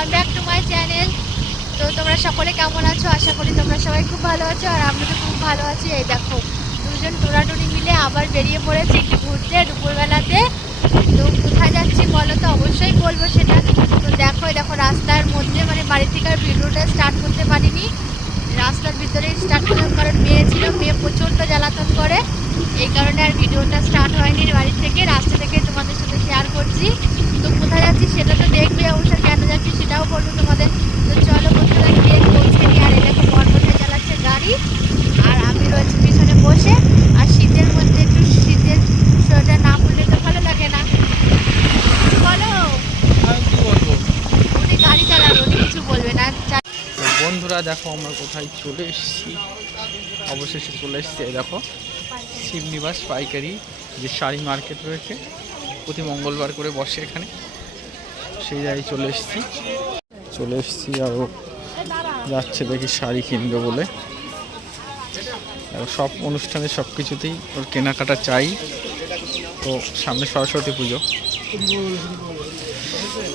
Welcome back to my channel তো তোমরা সকলে কেমন আছো? আশা করি তোমরা সবাই খুব ভালো আছো, আর আমরা তো খুব ভালো আছি। এই দেখো, দুজন টোরাটুরি মিলে আবার বেরিয়ে পড়েছি একটু ঘুরতে দুপুরবেলাতে। তো কোথায় যাচ্ছি বলো তো? অবশ্যই বলব সেটা। তো দেখো দেখো রাস্তার মধ্যে মানে বাড়ি থেকে আর ভিডিওটা স্টার্ট করতে পারিনি রাস্তার ভিতরে স্টার্ট করলাম কারণ মেয়ে ছিল মেয়ে প্রচণ্ড জ্বালাতন করে এই কারণে আর ভিডিওটা স্টার্ট হয়নি বাড়ি থেকে রাস্তা থেকে তোমাদের সাথে শেয়ার করছি তো কোথায় যাচ্ছি সেটা তো দেখবে অবশ্যই কেন সেটাও বলব তোমাদের তো চলো কোথায় গিয়ে পৌঁছে নিই। আর এটাকে বর্মনে চালাচ্ছে গাড়ি আর আমি রয়েছি পিছনে বসে। আর শীতের মধ্যে একটু শীতের সোয়েটার না পড়লে তো ভালো লাগে না। বলো উনি গাড়ি চালাবে উনি কিছু বলবে না। বন্ধুরা দেখো আমরা কোথায় চলে এসেছি। অবশেষে চলে এসেছি দেখো শিবনিবাস পাইকারি যে শাড়ি মার্কেট রয়েছে প্রতি মঙ্গলবার করে বসে এখানে। সেই জায়গায় চলে এসেছি। চলে এসেছি আরও যাচ্ছে দেখি শাড়ি কিনবে বলে। সব অনুষ্ঠানে সব কিছুতেই ওর কেনাকাটা চাই। তো সামনে সরস্বতী পুজো।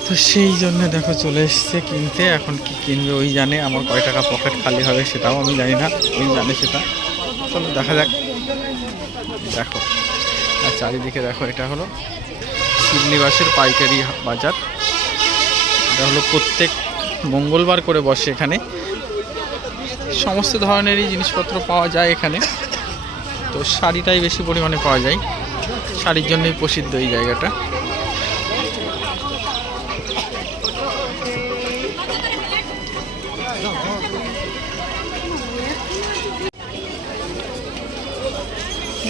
তো সেই জন্য দেখো চলে এসছে কিনতে। এখন কি কিনবে ওই জানে। আমার কয় টাকা পকেট খালি হবে সেটাও আমি জানি না। ওই জানে সেটা। চলো দেখা যাক। দেখো। আর চারিদিকে দেখো, এটা হলো শিবনিবাসের পাইকারি বাজার। এটা হলো প্রত্যেক মঙ্গলবার করে বসে এখানে। সমস্ত ধরনেরই জিনিসপত্র পাওয়া যায় এখানে। তো শাড়িটাই বেশি পরিমাণে পাওয়া যায়। শাড়ির জন্যই প্রসিদ্ধ এই জায়গাটা।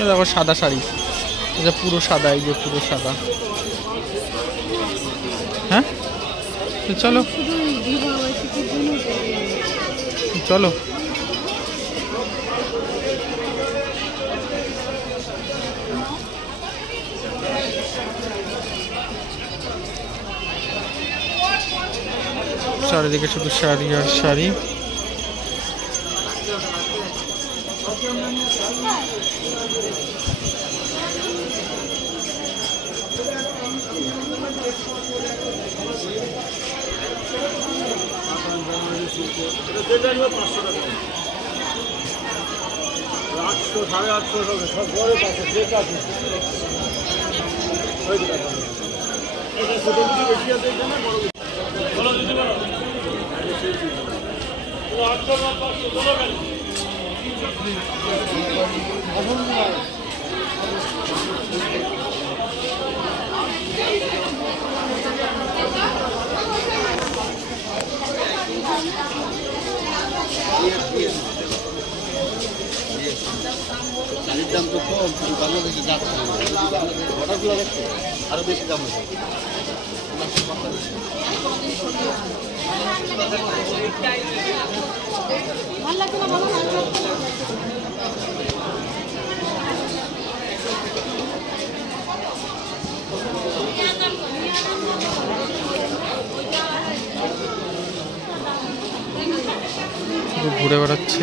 দেখো সাদা শাড়ি। এটা পুরো সাদা, এই যে পুরো সাদা। তো চলো। চলো। চারিদিকে শুধু শাড়ি আর শাড়ি। আটশো সাড়ে আটশো সব সব বড় আছে ঠিক আছে। এটা ছোট দিকে বেশি আছে এটা না বড়? বলো দিদি বলো। তো আটশো পাঁচশো বলো কেন? দাম তো কম কিন্তু বাংলাদেশে যাচ্ছে অর্ডারগুলো আরও বেশি দাম শুধু ঘুরে বেড়াচ্ছে।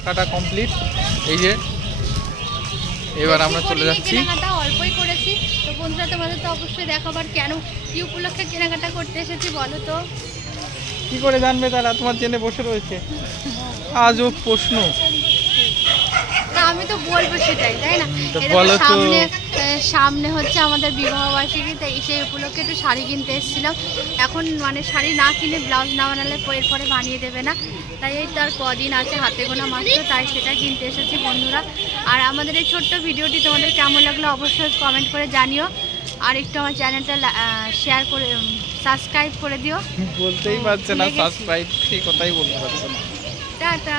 টাকাটা কমপ্লিট। এই যে এবার আমরা চলে যাচ্ছি। কেনাকাটা অল্পই করেছি। তো বন্ধুরা তোমাদের তো অবশ্যই দেখাবার কেন কি উপলক্ষে কেনাকাটা করতে এসেছি বলো তো? কি করে জানবে তারা? তোমার জেনে বসে রয়েছে। আজও প্রশ্ন। আমি তো বলব সেটাই তাই না? তো বলো তো। সামনে হচ্ছে আমাদের বিবাহ বার্ষিকী তাই সেই উপলক্ষে একটু শাড়ি কিনতে এসেছিলাম। এখন মানে শাড়ি না কিনে ব্লাউজ না বানালে এর পরে বানিয়ে দেবে না। তাই এই তার কদিন আছে হাতে গোনা মাত্র তাই সেটা কিনতে এসেছি বন্ধুরা। আর আমাদের এই ছোট্ট ভিডিওটি তোমাদের কেমন লাগল অবশ্যই কমেন্ট করে জানিও। আর একটু আমার চ্যানেলটা শেয়ার করে সাবস্ক্রাইব করে দিও। বলতেই পারছে না। সাবস্ক্রাইব সেই কথাই বলতে পারছে না। টাটা।